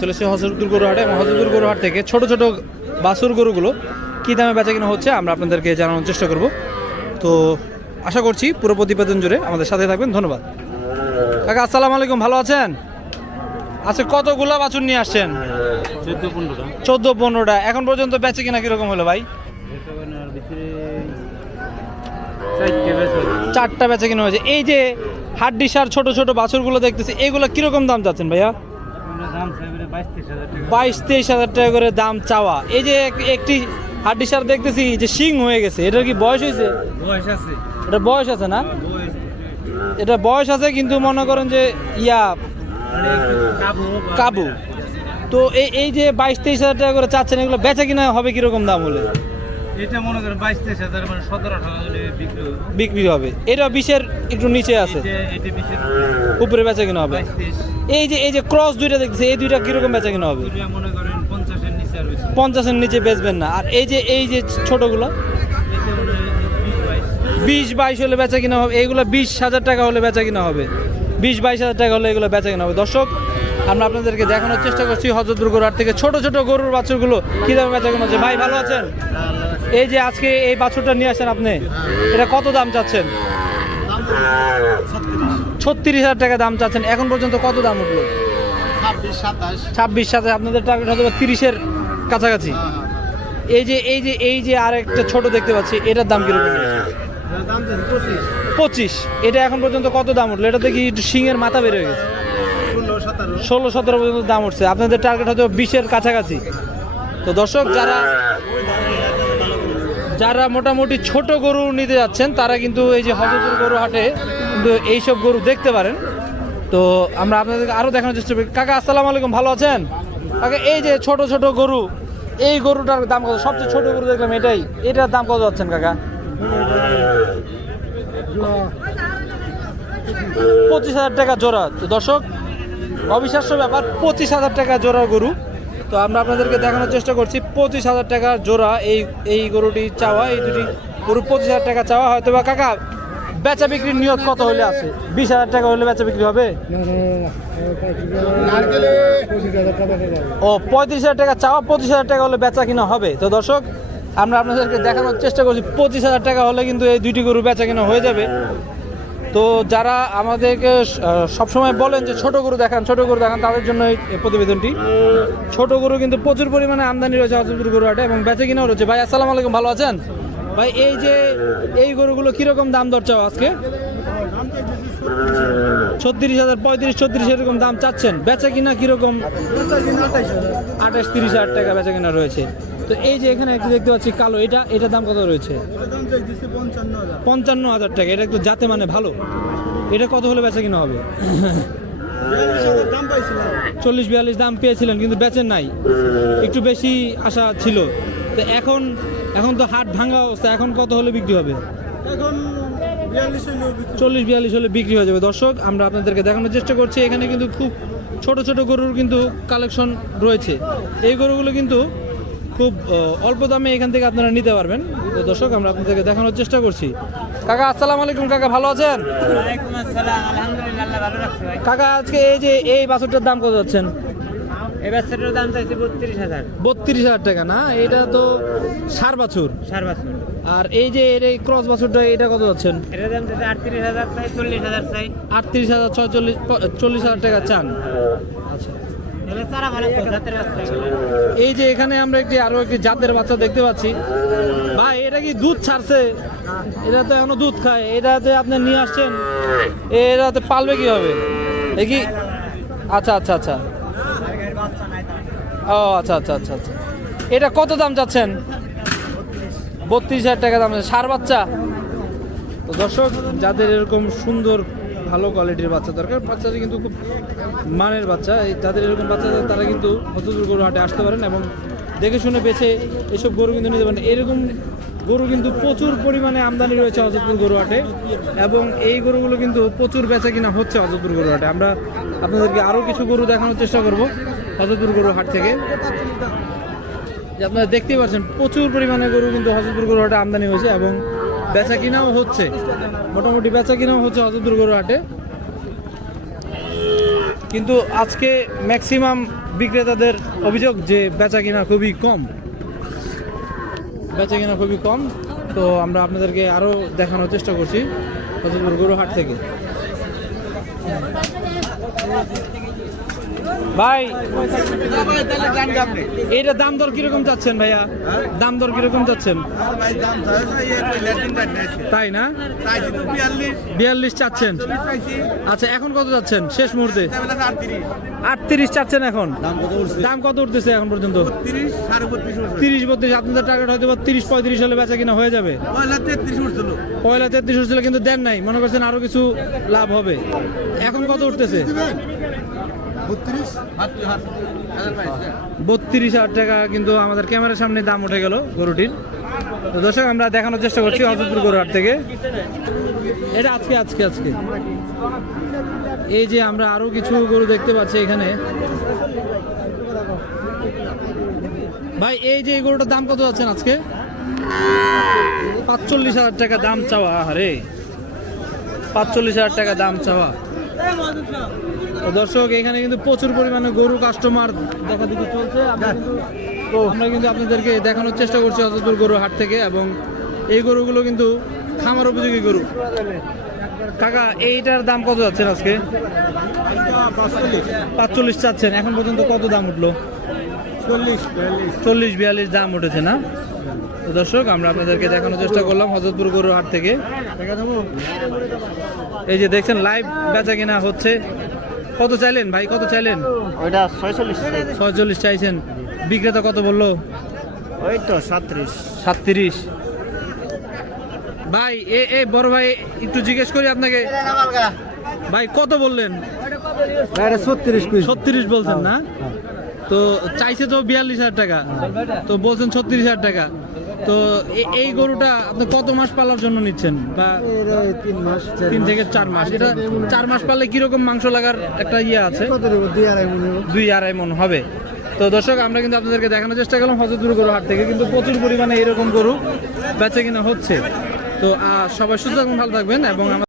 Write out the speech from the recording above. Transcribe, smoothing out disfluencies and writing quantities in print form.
চলে এসেছি হযরতপুর গরু হাটে এবং হযরতপুর গরু হাট থেকে ছোট ছোট বাছুর গরুগুলো কী দামে বেচা কিনা হচ্ছে আমরা আপনাদেরকে জানানোর চেষ্টা করব। তো আশা করছি পুরো প্রতিবেদন জুড়ে আমাদের সাথে থাকবেন। ধন্যবাদ। কাকা আসসালামু আলাইকুম, ভালো আছেন? আচ্ছা, কতগুলো বাছুর নিয়ে আসছেন? 14-15টা। এখন পর্যন্ত বেচে কিনা কিরকম হলো ভাই? 4টা বেচে কিনা হয়েছে। এই যে হাড্ডিসার ছোট ছোট বাছুরগুলো দেখতেছি, এগুলো কিরকম দাম চাচ্ছেন ভাইয়া? 22-23 হাজার টাকা করে দাম চাওয়া। এই যে একটি হাড্ডিসার দেখতেছি যে শিং হয়ে গেছে, এটা কি বয়স হয়েছে? এটা বয়স আছে না? এটা বয়স আছে, কিন্তু মনে করেন যে কাবু। তো এই যে 22-23 হাজার টাকা করে চাচ্ছেন, এগুলো বেচা কিনা হবে কিরকম দাম হলে? এটা মনে করেন 22-23 হাজার, মানে 17-18 হলে বিক্রি হবে। এটা 20-এর একটু নিচে আছে, উপরে বেচা কিনা হবে। এই যে ক্রস দুইটা দেখতেছি, এই দুইটা কিরকম বেচা কিনা হবে? মনে করেন 50-এর নিচে আর 50-এর নিচে বেচবেন না। আর এই যে ছোটগুলো 20-22 হলে বেচা কিনা হবে। এইগুলো 20,000 টাকা হলে বেচা কিনা হবে। 20-22 হাজার টাকা হলে এগুলো বেচা কিনা হবে। দর্শক, আমরা আপনাদেরকে দেখানোর চেষ্টা করছি হযরতপুর গরু হাট থেকে ছোট ছোট গরুর বাছুরগুলো কী দামে বেচা কিনা হচ্ছে। ভাই ভালো আছেন? এই যে আজকে এই বাছুরটা নিয়ে আসেন আপনি, এটা কত দাম চাচ্ছেন? 36,000 টাকা দাম চাচ্ছেন। এখন পর্যন্ত কত দাম উঠলো? 26-27। আপনাদের টার্গেট হয়তো 30-এর কাছাকাছি। এই যে আরেকটা ছোট দেখতে পাচ্ছি, এটার দাম কিরকম? 25। এটা এখন পর্যন্ত কত দাম উঠলো? এটা দেখি একটু শিংয়ের মাথা বের হয়ে গেছে। 16-17 পর্যন্ত দাম উঠছে। আপনাদের টার্গেট হয়তো 20-এর কাছাকাছি। তো দর্শক, যারা মোটামুটি ছোট গরু নিতে যাচ্ছেন, তারা কিন্তু এই যে হযরতপুর গরু হাটে কিন্তু এইসব গরু দেখতে পারেন। তো আমরা আপনাদেরকে আরও দেখানোর চেষ্টা করি। কাকা আসসালামু আলাইকুম, ভালো আছেন? কাকা, এই যে ছোট ছোট গরু, এই গরুটার দাম কত? সবচেয়ে ছোট গরু দেখলাম, এটার দাম কত যাচ্ছেন কাকা? 25,000 টাকা জোড়া। তো দর্শক, অবিশ্বাস্য ব্যাপার, 25,000 টাকা জোড়া গরু। তো আমরা আপনাদেরকে দেখানোর চেষ্টা করছি 25,000 টাকা জোড়া এই গরুটি চাওয়া। এই দুটি গরু 25,000 টাকা চাওয়া। হয়তো বা কাকা বেচা বিক্রির নিয়ত কত হলে আছে? 20,000 টাকা হলে বেচা বিক্রি হবে? ও, 35,000 টাকা চাওয়া, 25,000 টাকা হলে বেচা কিনা হবে। তো দর্শক, আমরা আপনাদেরকে দেখানোর চেষ্টা করছি 25,000 টাকা হলে কিন্তু এই দুইটি গরু বেচা কিনা হয়ে যাবে। তো যারা আমাদেরকে সবসময় বলেন যে ছোট গরু দেখান, তাদের জন্য এই প্রতিবেদনটি। ছোট গরু কিন্তু প্রচুর পরিমাণে আমদানি রয়েছে হযরতপুর গরু হাটে এবং বেচা কিনাও রয়েছে। ভাই আসসালামু আলাইকুম, ভালো আছেন? ভাই, এই যে এই গরুগুলো কিরকম দাম দর চাও আজকে? 36,000, 35-36 এরকম দাম চাচ্ছেন। বেচা কিনা কিরকম? 28-30 হাজার টাকা বেচা কিনা রয়েছে। তো এই যে এখানে একটু দেখতে পাচ্ছি কালো, এটার দাম কত রয়েছে? 55,000 টাকা। এটা একটু জাতে মানে ভালো। এটা কত হলে বেচা কিনা হবে? 40-42 দাম পেয়েছিলেন, কিন্তু বেচেন নাই। একটু বেশি আশা ছিল। তো এখন তো হাট ভাঙা অবস্থা, এখন কত হলে বিক্রি হবে? 40-42 হলে বিক্রি হয়ে যাবে। দর্শক, আমরা আপনাদেরকে দেখানোর চেষ্টা করছি, এখানে কিন্তু খুব ছোট ছোট গরুর কিন্তু কালেকশন রয়েছে। এই গরুগুলো কিন্তু খুব অল্প দামে এখান থেকে আপনারা নিতে পারবেন। তো দর্শক, আমরা আপনাদেরকে দেখানোর চেষ্টা করছি। কাকা আসসালামু আলাইকুম, কাকা ভালো আছেন? কাকা, আজকে এই যে এই বাছুরটার দাম কত যাচ্ছেন? এই বাচ্চাটার দাম চাইছে 32,000। 32,000 টাকা না? এটা তো ষাঁড় বাছুর। আর এই যে এই ক্রস বাছুরটা, এটা কত যাচ্ছেন? এটার দাম চাইছে 38,000 চাই, 40,000 চাই। 38,000, 40,000 টাকা চান। আচ্ছা, এই যে এখানে আমরা আরো একটি জাতের বাচ্চা দেখতে পাচ্ছি। ভাই, এটা কি দুধ ছাড়ছে? এটা তো এখনো দুধ খায়। এটা যে আপনি নিয়ে আসছেন, এটাতে পালবে কি হবে? কি? আচ্ছা। ও আচ্ছা। এটা কত দাম চাচ্ছেন? 32,000 টাকা দাম। ষাঁড় বাচ্চা। তো দর্শক, যাদের এরকম সুন্দর ভালো কোয়ালিটির বাচ্চা দরকার, বাচ্চাটি কিন্তু খুব মানের বাচ্চা, যাদের এরকম বাচ্চা তারা কিন্তু হযরতপুর গরু হাটে আসতে পারেন এবং দেখে শুনে বেছে এসব গরু কিন্তু নিতে পারেন। এরকম গরু কিন্তু প্রচুর পরিমাণে আমদানি রয়েছে হযরতপুর গরু হাটে এবং এই গরুগুলো কিন্তু প্রচুর বেচা কিনা হচ্ছে হযরতপুর গরু হাটে। আমরা আপনাদেরকে আরও কিছু গরু দেখানোর চেষ্টা করব হযরতপুর গরু হাট থেকে। যে আপনারা দেখতেই পাচ্ছেন, প্রচুর পরিমাণে গরু কিন্তু হযরতপুর গরু হাটে আমদানি হয়েছে এবং বেচা কিনাও হচ্ছে। মোটামুটি বেচা কিনাও হচ্ছে হযরতপুর গরু হাটে। কিন্তু আজকে ম্যাক্সিমাম বিক্রেতাদের অভিযোগ যে বেচা কিনা খুবই কম, বেচা কিনা খুবই কম। তো আমরা আপনাদেরকে আরও দেখানোর চেষ্টা করছি ফজলপুর গরু হাট থেকে। ভাই এইটা দাম দর কিরকম চাচ্ছেন ভাইয়া? দাম দর কিরকম চাচ্ছেন? তাই না, 42 চাচ্ছেন। আচ্ছা এখন কত চাচ্ছেন শেষ মুহূর্তে? 38 চাচ্ছেন এখন। দাম কত উঠতেছে এখন পর্যন্ত? 30-32। আপনাদের টার্গেট হয়তো 30-35 হলে বেচা কিনা হয়ে যাবে। পয়লা 33 উঠছিল কিন্তু দেন নাই, মনে করছেন আরো কিছু লাভ হবে। এখন কত উঠতেছে? 32,000 টাকা কিন্তু আমাদের ক্যামেরার সামনে দাম উঠে গেল গরুটির। তো দর্শক আমরা দেখানোর চেষ্টা করছি হজরতপুর গরু হাট থেকে। এটা আজকে আজকে আজকে এই যে আমরা আরো কিছু গরু দেখতে পাচ্ছি এখানে। ভাই এই যে এই গরুটার দাম কত যাচ্ছেন আজকে? 45,000 টাকা দাম চাওয়া। আরে 45,000 টাকা দাম চাওয়া। তো দর্শক এখানে কিন্তু প্রচুর পরিমাণে গরু কাস্টমার দেখাদেখি চলছে। আমরা কিন্তু আপনাদেরকে দেখানোর চেষ্টা করছি হজরতপুর গরু হাট থেকে, এবং এই গরুগুলো কিন্তু খামার উপযোগী গরু। কাকা এইটার দাম কত যাচ্ছেন আজকে? 45 চাচ্ছেন। এখন পর্যন্ত কত দাম উঠলো? 40-42 দাম উঠেছে না? তো দর্শক আমরা আপনাদেরকে দেখানোর চেষ্টা করলাম হজরতপুর গরু হাট থেকে। এই যে দেখছেন লাইভ বেচা কিনা হচ্ছে। কত চাইলেন ভাই, কত চাইলেন? ওইটা 46 46 চাইছেন। বিক্রেতা কত বললো? ওই তো 37। ভাই এ বড় ভাই একটু জিজ্ঞেস করি আপনাকে, ভাই কত বললেন? 36 বলছেন না? তো চাইছে তো 42,000 টাকা, তো বলছেন 36,000 টাকা। তো এই গরুটা আপনি কত মাস পালার জন্য নিচ্ছেন? বা 3 থেকে 4 মাস। এটা 4 মাস পালে কিরকম মাংস লাগার একটা ইয়ে আছে? 2-2.5 মণ হবে। তো দর্শক আমরা কিন্তু আপনাদেরকে দেখানোর চেষ্টা করলাম হজরতপুর গরু হাট থেকে, কিন্তু প্রচুর পরিমাণে এরকম গরু বেচা কিনা হচ্ছে। তো সবাই সুস্থ থাকবেন, ভালো থাকবেন এবং